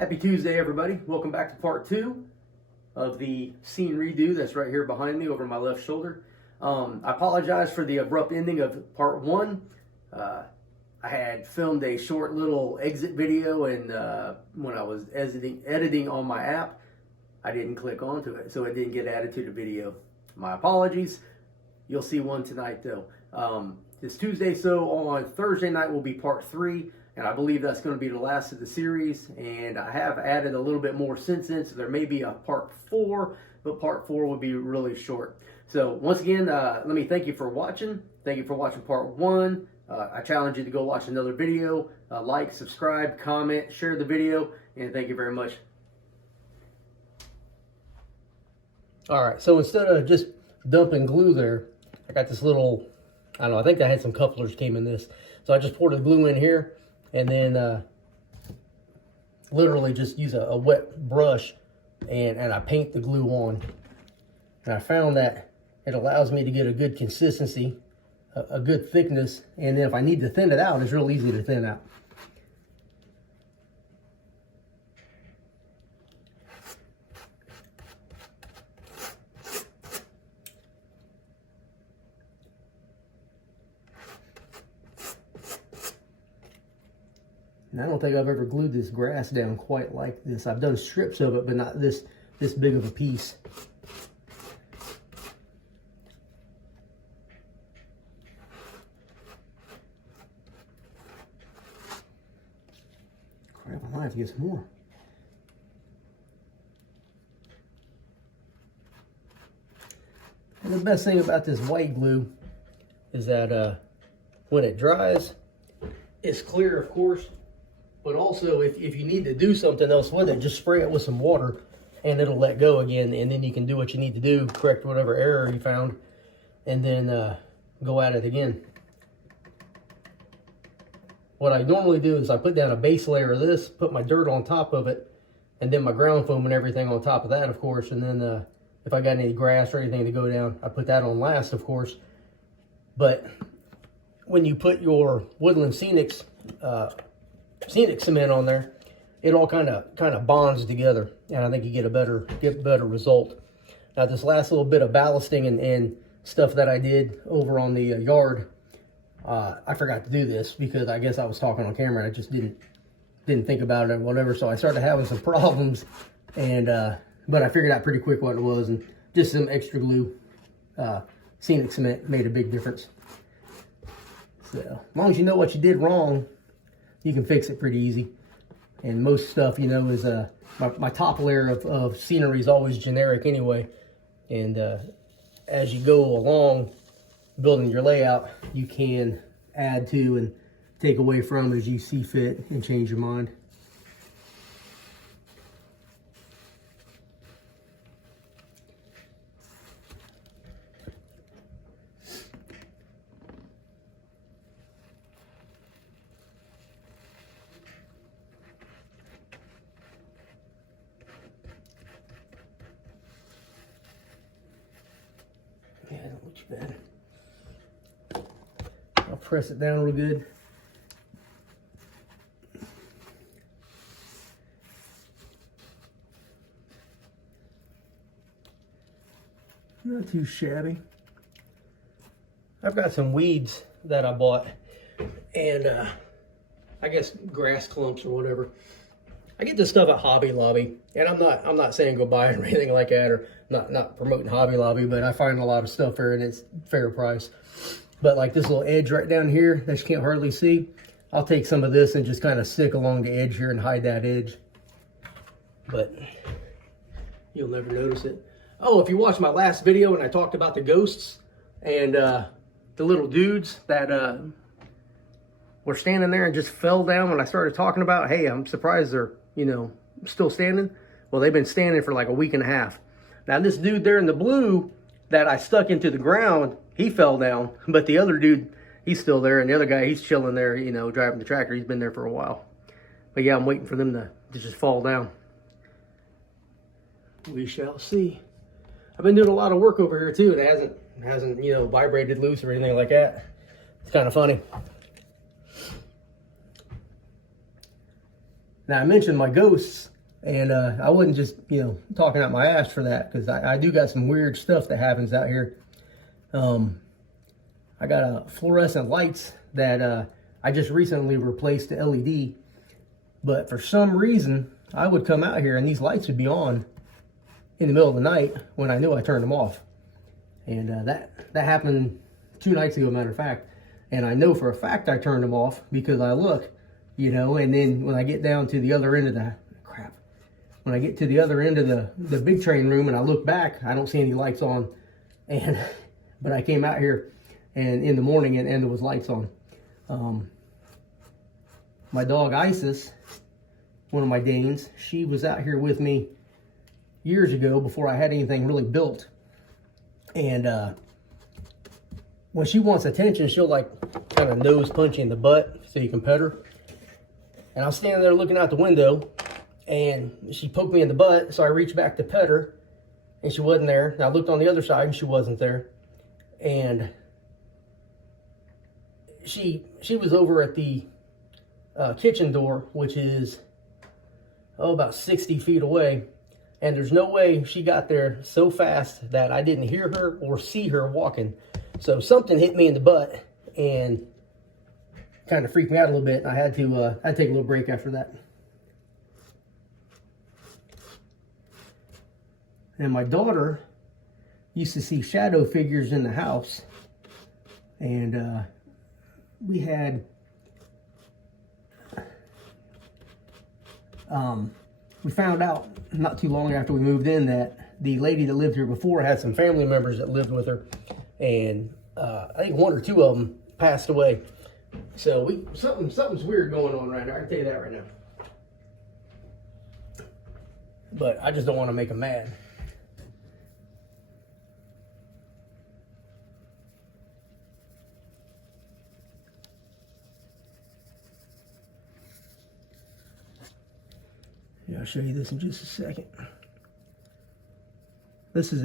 Happy Tuesday, everybody. Welcome back to part 2 of the scene redo that's right here behind me over my left shoulder. I apologize for the abrupt ending of part 1. I had filmed a short little exit video, and when I was editing on my app, I didn't click onto it, so it didn't get added to the video. My apologies. You'll see one tonight, though. It's Tuesday, so on Thursday night will be part 3. And I believe that's going to be the last of the series. And I have added a little bit more since then, so there may be a part 4, but part 4 will be really short. So once again, let me thank you for watching. Thank you for watching part 1. I challenge you to go watch another video. Like, subscribe, comment, share the video, and thank you very much. All right, so instead of just dumping glue there, I got this little, I don't know, I think I had some couplers came in this. So I just poured the glue in here. And then literally just use a wet brush and I paint the glue on. And I found that it allows me to get a good consistency, a good thickness. And then if I need to thin it out, it's real easy to thin out. And I don't think I've ever glued this grass down quite like this. I've done strips of it, but not this big of a piece. Crap, I might have to get some more. And the best thing about this white glue is that when it dries, it's clear, of course. But also, if you need to do something else with it, just spray it with some water and it'll let go again. And then you can do what you need to do, correct whatever error you found, and then go at it again. What I normally do is I put down a base layer of this, put my dirt on top of it, and then my ground foam and everything on top of that, of course. And then if I got any grass or anything to go down, I put that on last, of course. But when you put your Woodland Scenics Scenic cement on there, it all kind of bonds together, and I think you get a better result. Now this last little bit of ballasting and stuff that I did over on the yard, I forgot to do this because I guess I was talking on camera and I just didn't think about it or whatever. So I started having some problems, and but I figured out pretty quick what it was, and just some extra glue, Scenic cement made a big difference. So as long as you know what you did wrong, you can fix it pretty easy. And most stuff, you know, is my top layer of scenery is always generic anyway. And as you go along building your layout, you can add to and take away from as you see fit and change your mind. Yeah, don't look too bad. I'll press it down real good. Not too shabby. I've got some weeds that I bought, and I guess grass clumps or whatever. I get this stuff at Hobby Lobby, and I'm not saying go buy it or anything like that, or not promoting Hobby Lobby, but I find a lot of stuff there and it's fair price. But like this little edge right down here that you can't hardly see, I'll take some of this and just kind of stick along the edge here and hide that edge. But you'll never notice it. Oh, if you watched my last video and I talked about the ghosts and the little dudes that were standing there and just fell down when I started talking about, hey, I'm surprised they're, you know, still standing. Well, they've been standing for like a week and a half. Now, this dude there in the blue that I stuck into the ground, he fell down. But the other dude, he's still there. And the other guy, he's chilling there, you know, driving the tractor. He's been there for a while. But yeah, I'm waiting for them to just fall down. We shall see. I've been doing a lot of work over here too. It hasn't, you know, vibrated loose or anything like that. It's kind of funny. Now I mentioned my ghosts, and I wasn't just, you know, talking out my ass for that, because I do got some weird stuff that happens out here. I got fluorescent lights that I just recently replaced to LED, but for some reason I would come out here and these lights would be on in the middle of the night when I knew I turned them off. And that happened 2 nights ago, matter of fact. And I know for a fact I turned them off because I look, you know, and then when I get down to the other end of the, when I get to the other end of the big train room and I look back, I don't see any lights on. And, but I came out here and in the morning and there was lights on. My dog Isis, one of my Danes, she was out here with me years ago before I had anything really built. And when she wants attention, she'll like kind of nose punch you in the butt so you can pet her. And I was standing there looking out the window and she poked me in the butt, so I reached back to pet her and she wasn't there. And I looked on the other side and she wasn't there. And she was over at the kitchen door, which is about 60 feet away. And there's no way she got there so fast that I didn't hear her or see her walking. So something hit me in the butt and kind of freaked me out a little bit. I had to take a little break after that. And my daughter used to see shadow figures in the house. And we had we found out not too long after we moved in that the lady that lived here before had some family members that lived with her, and I think 1 or 2 of them passed away. So something's weird going on right now. I can tell you that right now. But I just don't want to make them mad. Yeah, I'll show you this in just a second. This is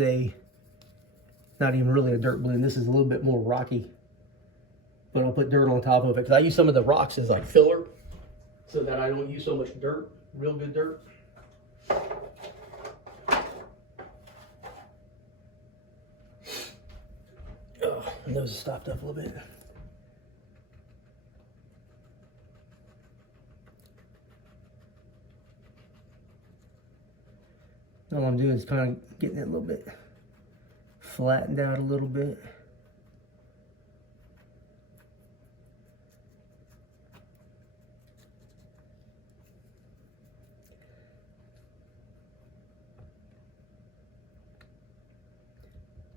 not even really a dirt blend. This is a little bit more rocky. But I'll put dirt on top of it because I use some of the rocks as like filler so that I don't use so much dirt, real good dirt. Oh, my nose is stopped up a little bit. All I'm doing is kind of getting it a little bit flattened out a little bit.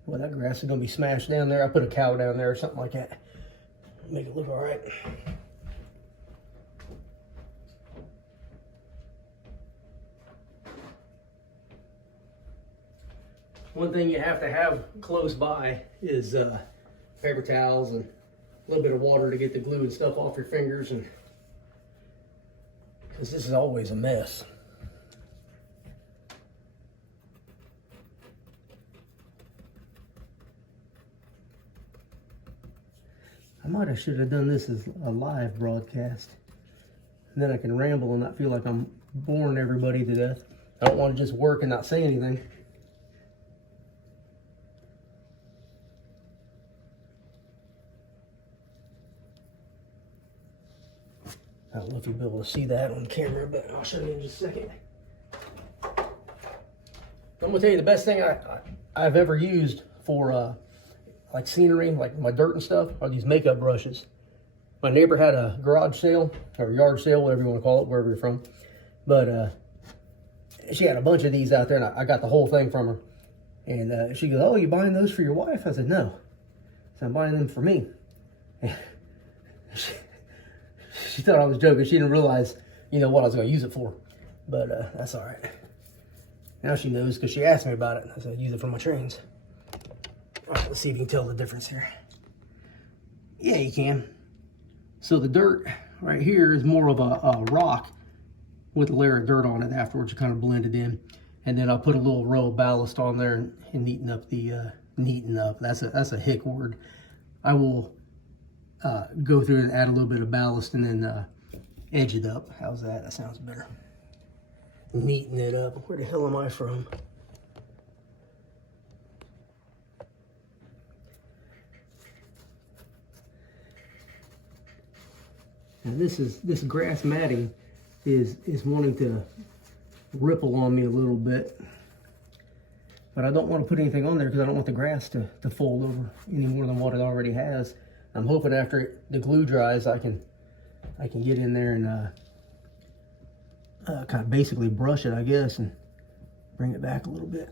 Well, that grass is going to be smashed down there. I put a cow down there or something like that. Make it look all right. One thing you have to have close by is paper towels and a little bit of water to get the glue and stuff off your fingers, and because this is always a mess. I should have done this as a live broadcast. And then I can ramble and not feel like I'm boring everybody to death. I don't want to just work and not say anything. I don't know if you'll be able to see that on camera, but I'll show you in just a second. I'm gonna tell you the best thing I've ever used for like scenery, like my dirt and stuff, are these makeup brushes. My neighbor had a garage sale or yard sale, whatever you want to call it, wherever you're from. But she had a bunch of these out there, and I got the whole thing from her. And she goes, "Oh, you buying those for your wife?" I said, "No." So I'm buying them for me. She thought I was joking. She didn't realize, you know, what I was going to use it for. But that's all right. Now she knows because she asked me about it. I said, "Use it for my trains." All right, let's see if you can tell the difference here. Yeah, you can. So the dirt right here is more of a rock with a layer of dirt on it afterwards to kind of blend it in. And then I'll put a little row of ballast on there and neaten up the, neaten up. That's a hick word. I will go through and add a little bit of ballast and then edge it up. How's that? That sounds better. neaten it up. Where the hell am I from? And this grass matting is wanting to ripple on me a little bit. But I don't want to put anything on there because I don't want the grass to fold over any more than what it already has. I'm hoping after the glue dries, I can get in there and kind of basically brush it, I guess, and bring it back a little bit.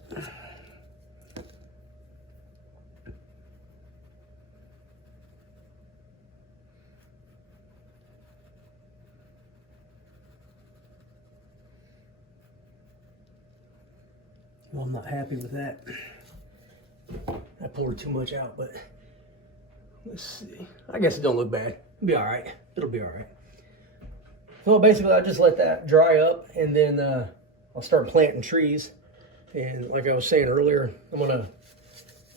Well, I'm not happy with that. I poured too much out, but let's see. I guess it don't look bad. It'll be all right. It'll be all right. Well, basically, I just let that dry up, and then I'll start planting trees. And like I was saying earlier, I'm gonna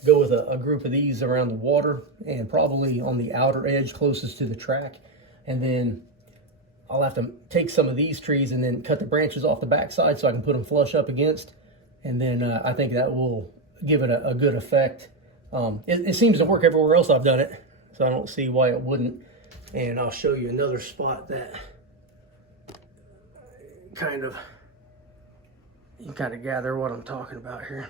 go with a group of these around the water, and probably on the outer edge closest to the track. And then I'll have to take some of these trees and then cut the branches off the backside so I can put them flush up against. And then I think that will give it a good effect. It seems to work everywhere else I've done it, so I don't see why it wouldn't. And I'll show you another spot that you can kind of gather what I'm talking about here.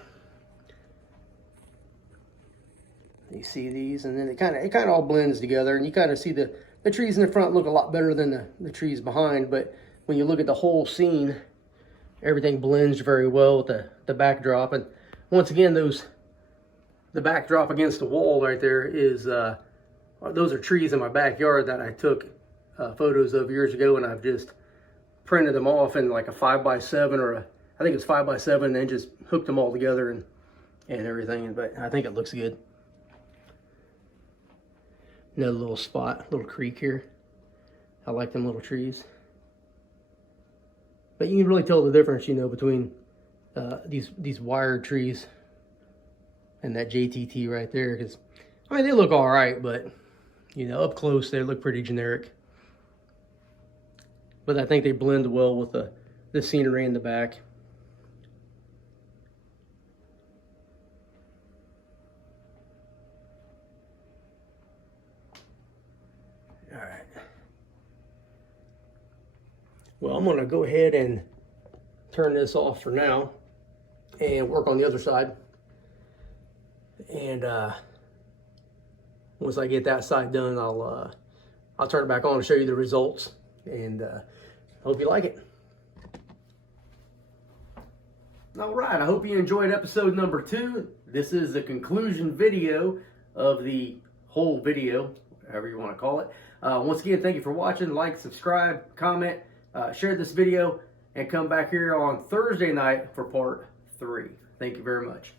You see these, and then it kind of all blends together, and you kind of see the trees in the front look a lot better than the trees behind. But when you look at the whole scene, everything blends very well with the backdrop. And once again, the backdrop against the wall right there is those are trees in my backyard that I took photos of years ago, and I've just printed them off in like a 5x7 or I think it's 5x7, and then just hooked them all together and everything. But I think it looks good. Another little spot, little creek here. I like them little trees. But you can really tell the difference, you know, between these wired trees and that JTT right there. Because, I mean, they look all right, but, you know, up close they look pretty generic. But I think they blend well with the scenery in the back. All right. Well, I'm gonna go ahead and turn this off for now and work on the other side. And once I get that side done, I'll turn it back on and show you the results. And hope you like it. All right, I hope you enjoyed episode number 2. This is the conclusion video of the whole video, however you want to call it. Once again, thank you for watching. Like, subscribe, comment, share this video, and come back here on Thursday night for part 3. Thank you very much.